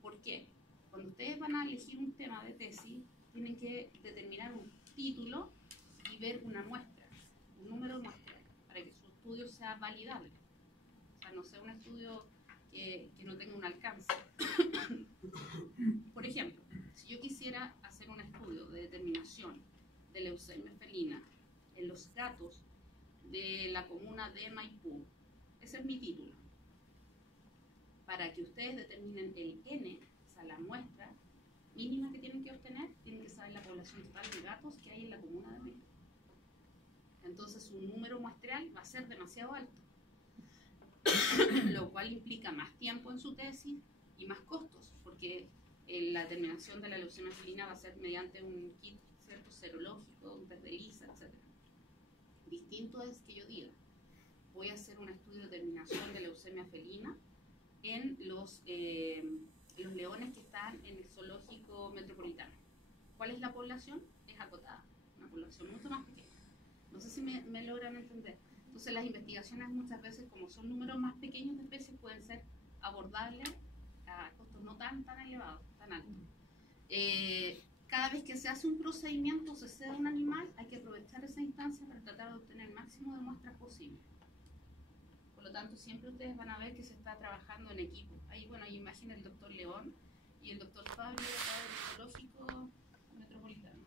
¿Por qué? Cuando ustedes van a elegir un tema de tesis, tienen que determinar un título y ver una muestra, un número de muestras, para que su estudio sea validable. O sea, no sea un estudio que no tenga un alcance. Por ejemplo, si yo quisiera hacer un estudio de determinación de leucemia felina en los gatos de la comuna de Maipú, ese es mi título. Para que ustedes determinen el N, o sea, la muestra mínima que tienen que obtener, tienen que saber la población total de gatos que hay en la comuna de Maipú. Entonces, su número muestreal va a ser demasiado alto. lo cual implica más tiempo en su tesis y más costos, porque la determinación de la leucemia felina va a ser mediante un kit, ¿cierto?, serológico, un test de ELISA, etc. Distinto es que yo diga, voy a hacer un estudio de determinación de leucemia felina en los leones que están en el zoológico metropolitano. ¿Cuál es la población? Es acotada, una población mucho más pequeña. No sé si me logran entender. Entonces las investigaciones muchas veces, como son números más pequeños de especies, pueden ser abordables a costos no tan elevados, tan altos. Cada vez que se hace un procedimiento, se cede a un animal, hay que aprovechar esa instancia para tratar de obtener el máximo de muestras posible. Por lo tanto, siempre ustedes van a ver que se está trabajando en equipo. Ahí, bueno, hay imagen del doctor León y el doctor Fabio acá del zoológico metropolitano.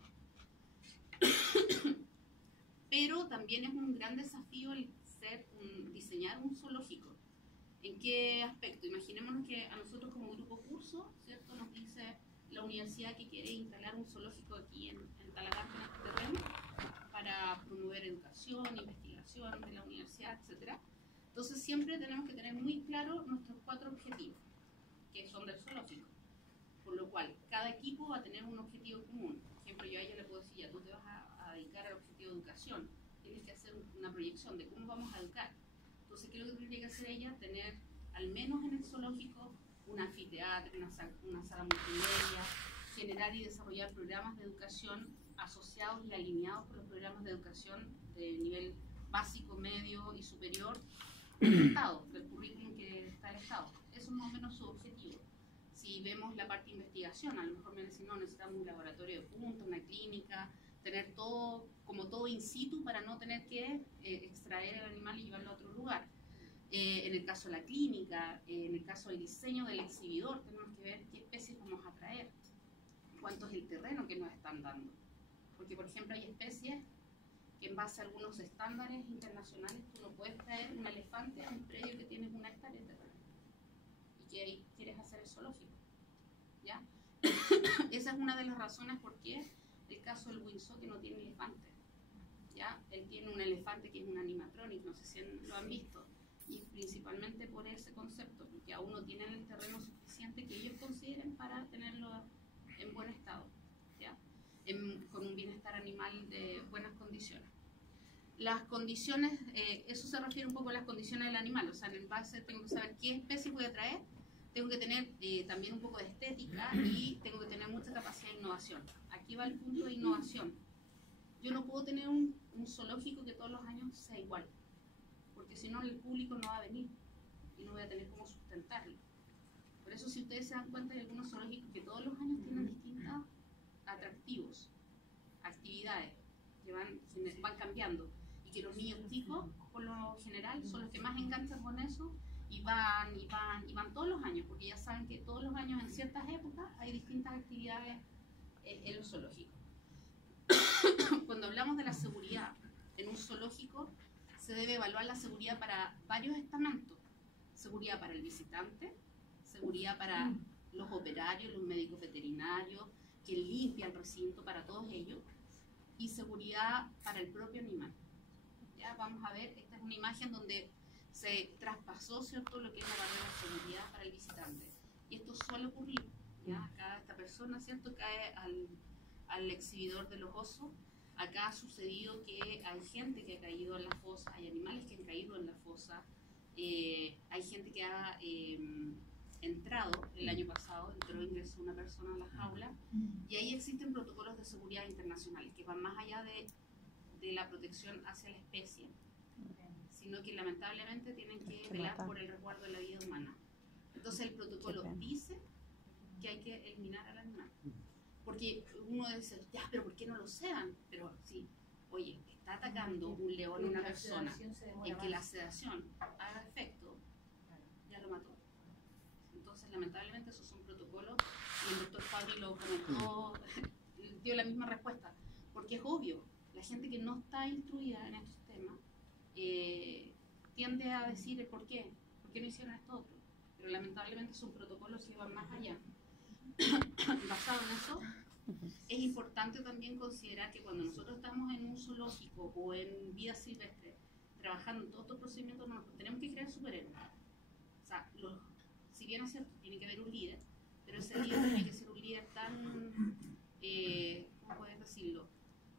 Pero también es un gran desafío el diseñar un zoológico. ¿En qué aspecto? Imaginémonos que a nosotros como grupo curso, ¿cierto?, nos dice la universidad que quiere instalar un zoológico aquí en Talagante, en este terreno, para promover educación, investigación de la universidad, etc. Entonces siempre tenemos que tener muy claro nuestros 4 objetivos, que son del zoológico. Por lo cual, cada equipo va a tener un objetivo común. Por ejemplo, yo a ella le puedo decir, ya tú te vas a dedicar al objetivo de educación. Tienes que hacer una proyección de cómo vamos a educar. Entonces, ¿qué es lo que tendría que hacer ella? Tener, al menos en el zoológico, un anfiteatro, una sala multimedia, generar y desarrollar programas de educación asociados y alineados con los programas de educación de nivel básico, medio y superior del Estado, del currículum que está el Estado. Eso es más o menos su objetivo. Si vemos la parte de investigación, a lo mejor me dicen, no, necesitamos un laboratorio de punta, una clínica, tener todo, como todo in situ para no tener que extraer el animal y llevarlo a otro lugar. En el caso de la clínica, en el caso del diseño del exhibidor, tenemos que ver qué especies vamos a traer, cuánto es el terreno que nos están dando. Porque, por ejemplo, hay especies que en base a algunos estándares internacionales tú no puedes traer un elefante a un predio que tienes 1 hectárea de terreno y que ahí quieres hacer el zoológico, ¿ya? Esa es una de las razones por qué el caso del Windsor, que no tiene elefante, ¿ya? Él tiene un elefante que es un animatronic, no sé si lo han visto, y principalmente por ese concepto, porque aún no tienen el terreno suficiente que ellos consideren para tenerlo en buen estado, ¿ya? Con un bienestar animal de buenas condiciones. Las condiciones, eso se refiere un poco a las condiciones del animal, o sea, en el base tengo que saber qué especie voy a traer, tengo que tener también un poco de estética y tengo que tener mucha capacidad de innovación. Aquí va el punto de innovación. Yo no puedo tener un zoológico que todos los años sea igual, porque si no el público no va a venir y no voy a tener cómo sustentarlo. Por eso, si ustedes se dan cuenta, hay algunos zoológicos que todos los años tienen distintos atractivos, actividades que van cambiando, y que los niños chicos, por lo general, son los que más enganchan con eso y van todos los años, porque ya saben que todos los años en ciertas épocas hay distintas actividades en los zoológicos. Cuando hablamos de la seguridad en un zoológico, se debe evaluar la seguridad para varios estamentos: seguridad para el visitante, seguridad para los operarios, los médicos veterinarios, que limpia el recinto, para todos ellos, y seguridad para el propio animal. Ya vamos a ver, esta es una imagen donde se traspasó, ¿cierto?, lo que es la barrera de seguridad para el visitante. Y esto suele ocurrir, ¿ya? Acá esta persona, ¿cierto?, cae al exhibidor de los osos. Acá ha sucedido que hay gente que ha caído en la fosa, hay animales que han caído en la fosa, hay gente que ha entrado, el año pasado ingresó una persona a la jaula, y ahí existen protocolos de seguridad internacionales que van más allá de la protección hacia la especie, sino que lamentablemente tienen que velar por el resguardo de la vida humana. Entonces el protocolo dice que hay que eliminar al animal. Porque uno dice, ya, pero ¿por qué no lo sedan? Pero sí, oye, está atacando un león a una persona en que la sedación haga efecto, ya lo mató. Entonces, lamentablemente, esos son protocolos, y el doctor Fabri lo comentó, dio la misma respuesta, porque es obvio, la gente que no está instruida en estos temas tiende a decir el por qué no hicieron esto otro, pero lamentablemente son protocolos que van más allá. Basado en eso, es importante también considerar que cuando nosotros estamos en un zoológico o en vida silvestre trabajando en todos estos procedimientos, no nos tenemos que crear superhéroes. sea, si bien es cierto, tiene que haber un líder, pero ese líder tiene que ser un líder tan, ¿cómo puedes decirlo?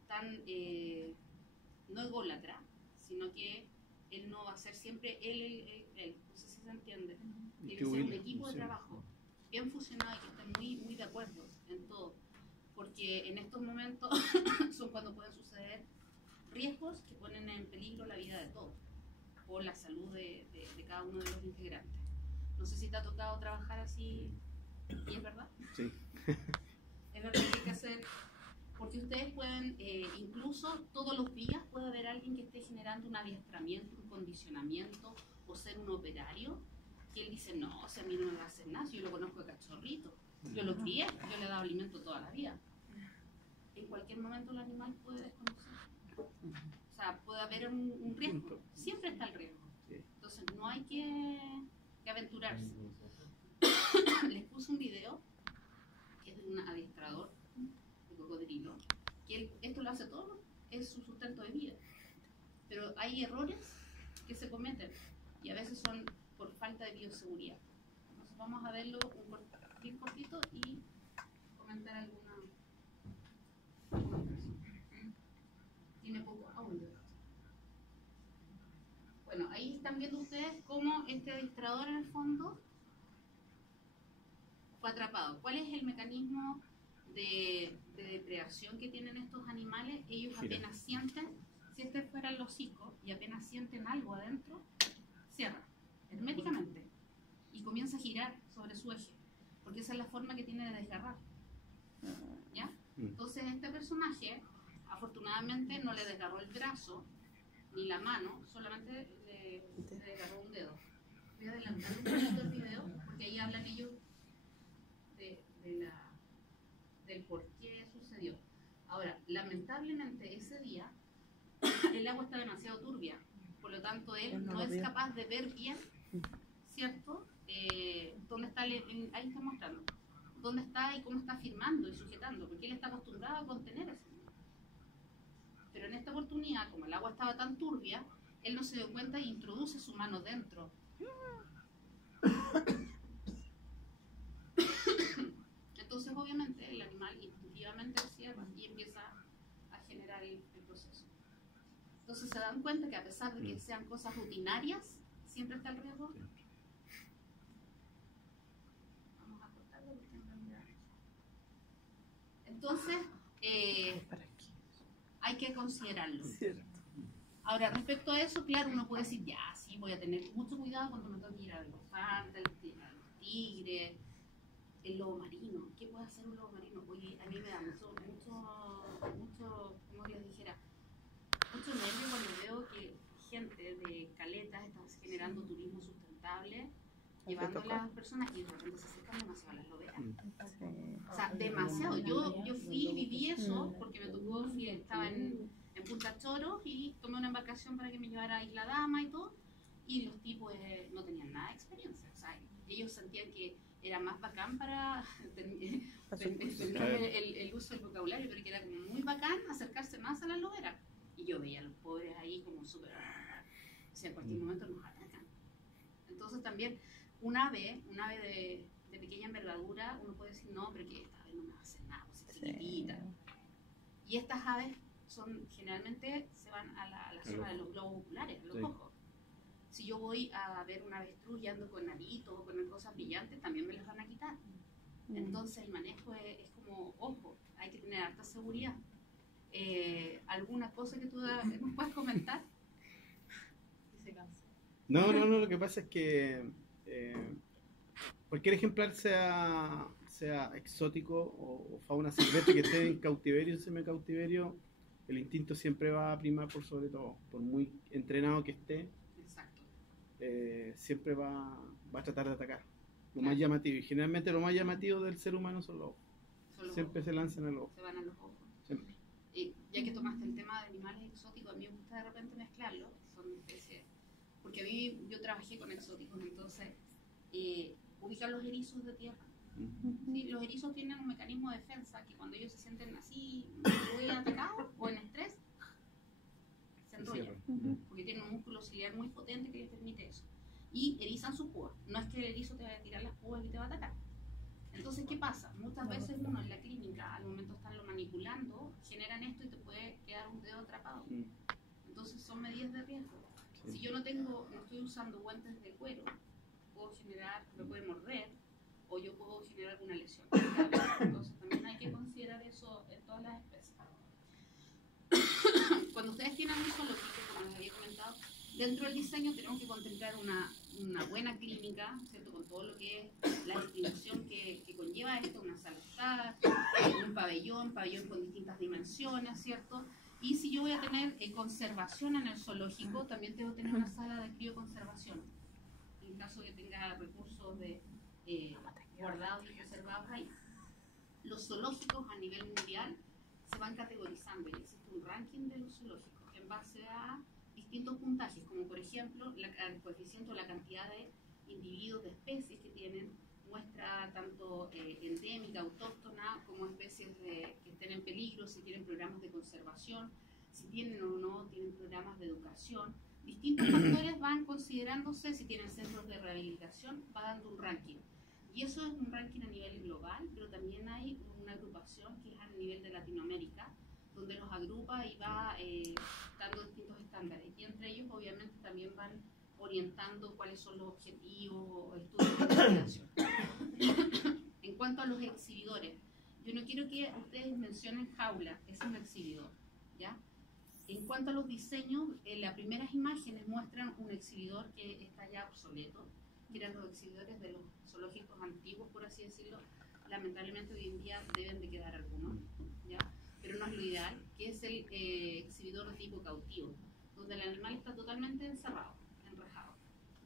Tan, no ególatra, sino que él no va a ser siempre él. No sé si se entiende. Tiene que ser un equipo de trabajo bien fusionado y que estén muy de acuerdo en todo. Porque en estos momentos son cuando pueden suceder riesgos que ponen en peligro la vida de todos o la salud de cada uno de los integrantes. No sé si te ha tocado trabajar así, ¿y es verdad? Sí. Es verdad que hay que hacer, porque ustedes pueden, incluso todos los días puede haber alguien que esté generando un adiestramiento, un condicionamiento o ser un operario, que él dice, no, o sea, a mí no me va a hacer nada, si yo lo conozco de cachorrito, yo lo crié, yo le he dado alimento toda la vida. En cualquier momento el animal puede desconocer. O sea, puede haber un riesgo, siempre está el riesgo. Entonces no hay que aventurarse. Les puse un video que es de un adiestrador de cocodrilo, que esto lo hace todo, es su sustento de vida. Pero hay errores que se cometen y a veces son por falta de bioseguridad. Entonces vamos a verlo bien cortito y comentar alguna cosa. Tiene poco audio. Bueno, ahí están viendo ustedes cómo este adiestrador en el fondo fue atrapado. ¿Cuál es el mecanismo de depredación que tienen estos animales? Ellos apenas sienten, si este fuera el hocico y apenas sienten algo adentro, cierran herméticamente y comienza a girar sobre su eje, porque esa es la forma que tiene de desgarrar. ¿Ya? Entonces este personaje afortunadamente no le desgarró el brazo ni la mano, solamente le desgarró un dedo. Voy a adelantar un poquito el video porque ahí hablan ellos del por qué sucedió. Ahora, lamentablemente ese día el agua está demasiado turbia, por lo tanto él no es capaz de ver bien, ¿cierto? ¿Dónde está? Ahí está mostrando dónde está y cómo está firmando y sujetando, porque él está acostumbrado a contener ese animal. Pero en esta oportunidad, como el agua estaba tan turbia, él no se dio cuenta e introduce su mano dentro. Entonces, obviamente, el animal instintivamente cierra y empieza a generar el proceso. Entonces, se dan cuenta que a pesar de que sean cosas rutinarias, siempre está el riesgo. Vamos a cortarlo porque en realidad... Entonces, hay que considerarlo. Ahora, respecto a eso, claro, uno puede decir, ya, sí, voy a tener mucho cuidado cuando me toque ir al elefante, al tigre, el lobo marino. ¿Qué puede hacer un lobo marino? Oye, a mí me da mucho, como les dijera, mucho nervio cuando veo que gente de caletas está generando turismo sustentable, llevando a las personas y de repente se acercan demasiado a las loberas. O sea, demasiado. Yo fui y viví eso porque me tocó, estaba en Punta Choros y tomé una embarcación para que me llevara a Isla Dama y todo, y los tipos no tenían nada de experiencia. O sea, ellos sentían que era más bacán para el uso del vocabulario, pero que era como muy bacán acercarse más a las loberas. Y yo veía a los pobres ahí como súper... O sea, en cualquier momento nos atacan. Entonces también un ave de pequeña envergadura, uno puede decir, no, pero que esta ave no me va a hacer nada, pues es chiquitita. Y estas aves generalmente se van a la zona de los globos oculares, a los ojos. Si yo voy a ver una avestruz y ando con aritos o con cosas brillantes, también me las van a quitar. Entonces el manejo es como, ojo, hay que tener harta seguridad. ¿Alguna cosa que tú nos puedas comentar? No, lo que pasa es que cualquier ejemplar sea exótico o fauna silvestre que esté en cautiverio, en semicautiverio, el instinto siempre va a primar por sobre todo, por muy entrenado que esté. Exacto. Siempre va a tratar de atacar. Lo más llamativo, y generalmente lo más llamativo del ser humano son los ojos. Siempre se lanzan a los ojos. Se van a los ojos. Siempre. Ya que tomaste el tema de animales exóticos, a mí me gusta de repente mezclarlos, son especies. Porque a mí, yo trabajé con exóticos, entonces ubicar los erizos de tierra. Sí, los erizos tienen un mecanismo de defensa que cuando ellos se sienten así, muy atacados o en estrés, se enrollan, porque tienen un músculo ciliar muy potente que les permite eso. y erizan sus púas. No es que el erizo te vaya a tirar las púas y te va a atacar. Entonces, ¿qué pasa? Muchas veces uno en la clínica, al momento de estarlo manipulando, generan esto y te puede quedar un dedo atrapado. Entonces son medidas de riesgo. Si yo no estoy usando guantes de cuero, me puede morder o yo puedo generar alguna lesión. Entonces también hay que considerar eso en todas las especies. Cuando ustedes tienen un zoológico, como les había comentado, dentro del diseño tenemos que contemplar una buena clínica, ¿cierto? Con todo lo que es la distribución que conlleva esto, una sala de estar, un pabellón con distintas dimensiones, ¿cierto? Y si yo voy a tener conservación en el zoológico, también tengo que tener una sala de crioconservación, en caso que tenga recursos guardados y conservados ahí. Los zoológicos a nivel mundial se van categorizando y existe un ranking de los zoológicos en base a distintos puntajes, como por ejemplo el coeficiente o la cantidad de individuos de especies que tienen, muestra tanto endémica, autóctona, como especies que estén en peligro, si tienen programas de conservación, si tienen o no tienen programas de educación. Distintos factores van considerándose, si tienen centros de rehabilitación, va dando un ranking. Y eso es un ranking a nivel global, pero también hay una agrupación que es a nivel de Latinoamérica, donde los agrupa y va dando distintos estándares. Y entre ellos, obviamente, también van orientando cuáles son los objetivos o estudios de investigación. En cuanto a los exhibidores, yo no quiero que ustedes mencionen jaula, es un exhibidor, ¿ya? En cuanto a los diseños, las primeras imágenes muestran un exhibidor que está ya obsoleto, que eran los exhibidores de los zoológicos antiguos, por así decirlo. Lamentablemente hoy en día deben de quedar algunos, ¿ya? Pero no es lo ideal, que es el exhibidor de tipo cautivo, donde el animal está totalmente encerrado, enrejado,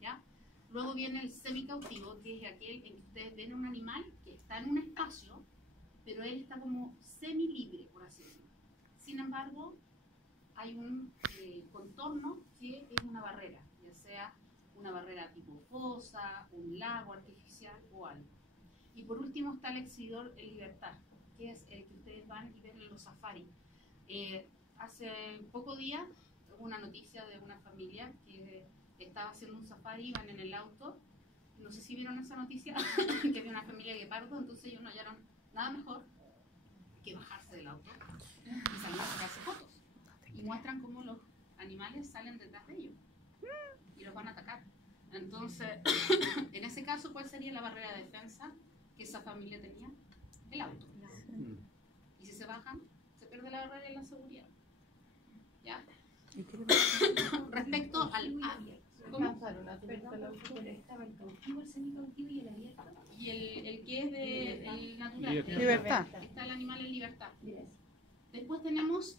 ¿ya? Luego viene el semicautivo, que es aquel en que ustedes ven un animal que está en un espacio, pero él está como semi-libre, por así decirlo. Sin embargo, hay un contorno que es una barrera, ya sea una barrera tipo fosa, un lago artificial o algo. Y por último está el exhibidor en libertad, que es el que ustedes van y ven en los safaris. Hace pocos días hubo una noticia de una familia que estaba haciendo un safari, iban en el auto, no sé si vieron esa noticia, que había una familia de guepardos, entonces ellos no hallaron nada mejor que bajarse del auto y salir a sacarse fotos. Y muestran cómo los animales salen detrás de ellos y los van a atacar. Entonces, en ese caso, ¿cuál sería la barrera de defensa que esa familia tenía? El auto. Y si se bajan, se pierde la barrera y la seguridad. ¿Ya? Respecto al... ¿Cómo? Estaba el cautivo, el semicautivo y el abierto. Y el que es de el natural. Libertad. Está el animal en libertad. Después tenemos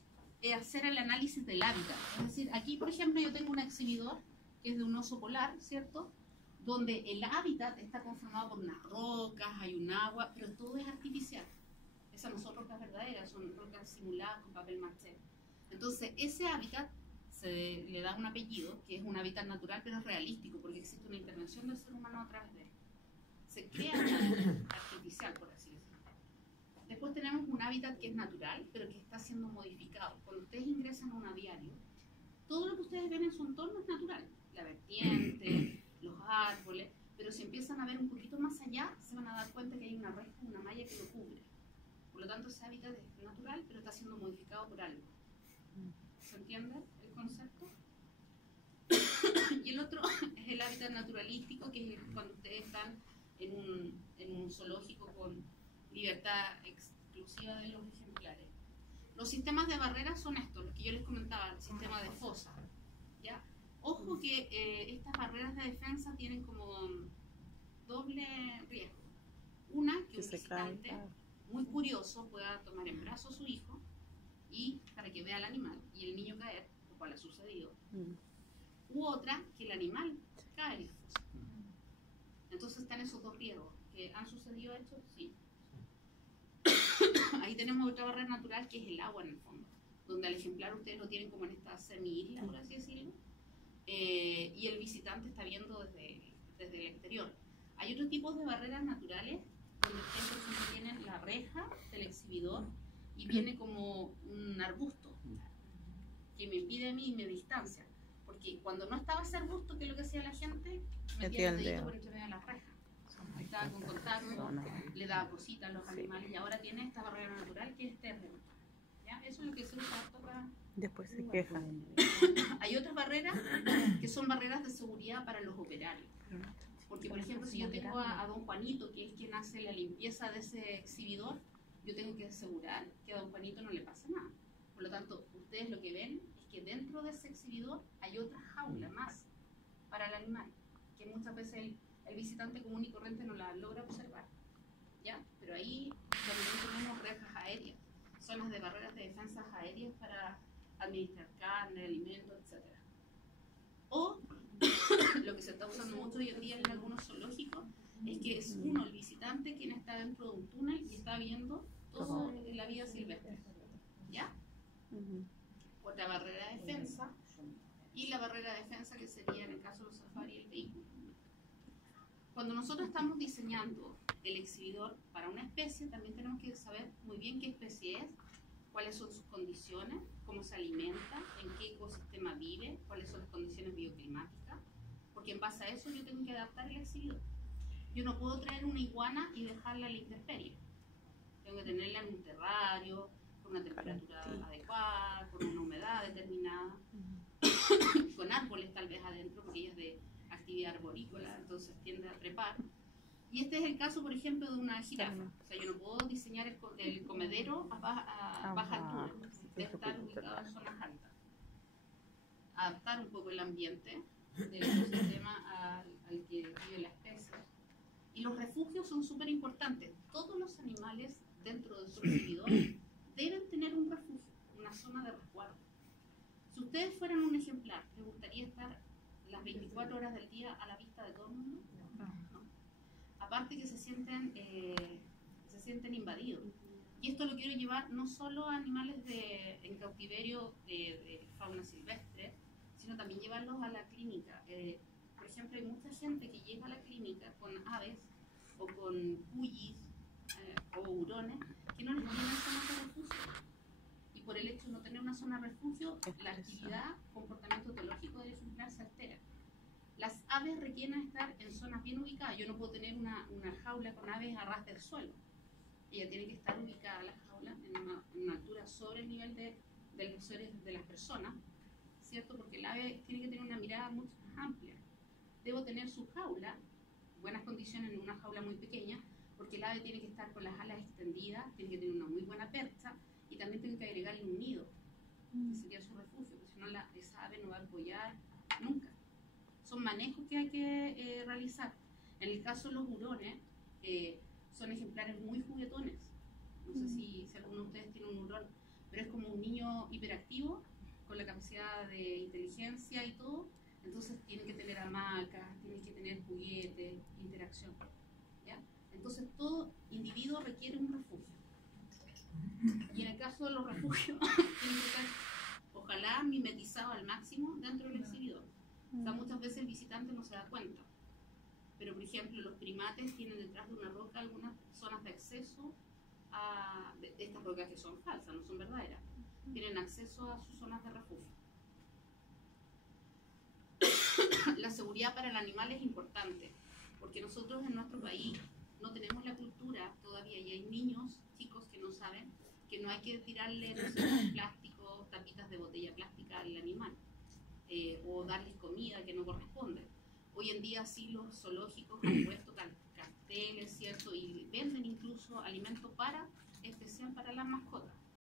hacer el análisis del hábitat. Es decir, aquí, por ejemplo, yo tengo un exhibidor que es de un oso polar, ¿cierto? Donde el hábitat está conformado por unas rocas, hay un agua, pero todo es artificial. Esas no son rocas verdaderas, son rocas simuladas con papel maché. Entonces, ese hábitat se le da un apellido, que es un hábitat natural, pero es realístico, porque existe una intervención del ser humano a través de él. Se crea un hábitat artificial, por así decirlo. Después tenemos un hábitat que es natural, pero que está siendo modificado. Cuando ustedes ingresan a un aviario, todo lo que ustedes ven en su entorno es natural. La vertiente, los árboles, pero si empiezan a ver un poquito más allá, se van a dar cuenta que hay una reja, una malla que lo cubre. Por lo tanto, ese hábitat es natural, pero está siendo modificado por algo. ¿Se entiende el concepto? Y el otro es el hábitat naturalístico, que es cuando ustedes están en un zoológico con libertad exclusiva de los ejemplares. Los sistemas de barreras son estos, los que yo les comentaba, el sistema de fosa, ¿ya? Ojo que estas barreras de defensa tienen como doble riesgo. Una, que un visitante muy curioso pueda tomar en brazos a su hijo y para que vea al animal y el niño caer, lo cual ha sucedido. U otra, que el animal cae en la fosa. Entonces están esos dos riesgos. ¿Que han sucedido hechos? Sí. Ahí tenemos otra barrera natural que es el agua en el fondo, donde al ejemplar ustedes lo tienen como en esta semi-isla, por así decirlo, y el visitante está viendo desde el exterior. Hay otros tipos de barreras naturales donde ustedes tienen la reja del exhibidor y viene como un arbusto que me impide a mí y me distancia, porque cuando no estaba ese arbusto, ¿qué es lo que hacía la gente? metía el dedito por entre medio de las rejas. Estaba con contacto, le daba cositas a los animales y ahora tiene esta barrera natural que es terreno. ¿Ya? Eso es lo que se usa harto para... Después se quejan. Hay otras barreras que son barreras de seguridad para los operarios. Porque, por ejemplo, si yo tengo a don Juanito, que es quien hace la limpieza de ese exhibidor, yo tengo que asegurar que a don Juanito no le pase nada. Por lo tanto, ustedes lo que ven es que dentro de ese exhibidor hay otra jaula más para el animal, que muchas veces el visitante común y corriente no la logra observar. ¿Ya? Pero ahí también tenemos rejas aéreas, zonas de barreras de defensas aéreas para administrar carne, alimentos, etc. O lo que se está usando mucho hoy en día en algunos zoológicos es que es uno, el visitante, quien está dentro de un túnel y está viendo toda la vida silvestre. ¿Ya? Otra barrera de defensa, y la barrera de defensa que sería en el caso de los safaris el vehículo. Cuando nosotros estamos diseñando el exhibidor para una especie, también tenemos que saber muy bien qué especie es, cuáles son sus condiciones, cómo se alimenta, en qué ecosistema vive, cuáles son las condiciones bioclimáticas, porque en base a eso yo tengo que adaptar el exhibidor. Yo no puedo traer una iguana y dejarla a la intemperie. Tengo que tenerla en un terrario, con una temperatura adecuada, con una humedad determinada, con árboles tal vez adentro, porque ella es de actividad arborícola, entonces tiende a trepar. Y este es el caso, por ejemplo, de una jirafa. O sea, yo no puedo diseñar el comedero a baja altura, debe estar ubicado en zonas altas. Adaptar un poco el ambiente del ecosistema al que vive la especie. Y los refugios son súper importantes. Todos los animales dentro de su exhibidor deben tener un refugio, una zona de resguardo. Si ustedes fueran un ejemplar, ¿les gustaría estar las 24 horas del día a la vista de todo el mundo? No. Aparte que se sienten invadidos. Y esto lo quiero llevar no solo a animales en cautiverio de fauna silvestre, sino también llevarlos a la clínica. Por ejemplo, hay mucha gente que llega a la clínica con aves o con cuyis o hurones que no les tienen zonas de refugio. Y por el hecho de no tener una zona de refugio, la actividad, comportamiento etológico del ejemplar se altera. Las aves requieren estar en zonas bien ubicadas. Yo no puedo tener una jaula con aves a ras del suelo. Ella tiene que estar ubicada, la jaula, en una altura sobre el nivel de las personas, ¿cierto? Porque el ave tiene que tener una mirada mucho más amplia. Debo tener su jaula, buenas condiciones en una jaula muy pequeña, porque el ave tiene que estar con las alas extendidas, tiene que tener una muy buena percha y también tengo que agregarle un nido, que sería su refugio, porque si no esa ave no va a apoyar nunca. Son manejos que hay que realizar. En el caso de los hurones, son ejemplares muy juguetones. No sé si alguno de ustedes tiene un hurón, pero es como un niño hiperactivo, con la capacidad de inteligencia y todo. Entonces tienen que tener hamacas, tienen que tener juguetes, interacción. ¿Ya? Entonces todo individuo requiere un refugio. Y en el caso de los refugios, tienen que estar, ojalá, mimetizados al máximo dentro del exhibidor. O sea, muchas veces el visitante no se da cuenta. Pero, por ejemplo, los primates tienen detrás de una roca algunas zonas de acceso de estas rocas que son falsas, no son verdaderas. Tienen acceso a sus zonas de refugio. La seguridad para el animal es importante, porque nosotros en nuestro país no tenemos la cultura todavía, y hay niños, chicos, que no saben que no hay que tirarle plásticos, tapitas de botella plástica al animal, o darles comida que no corresponde. Hoy en día sí los zoológicos han puesto carteles, ¿cierto? Y venden incluso alimentos para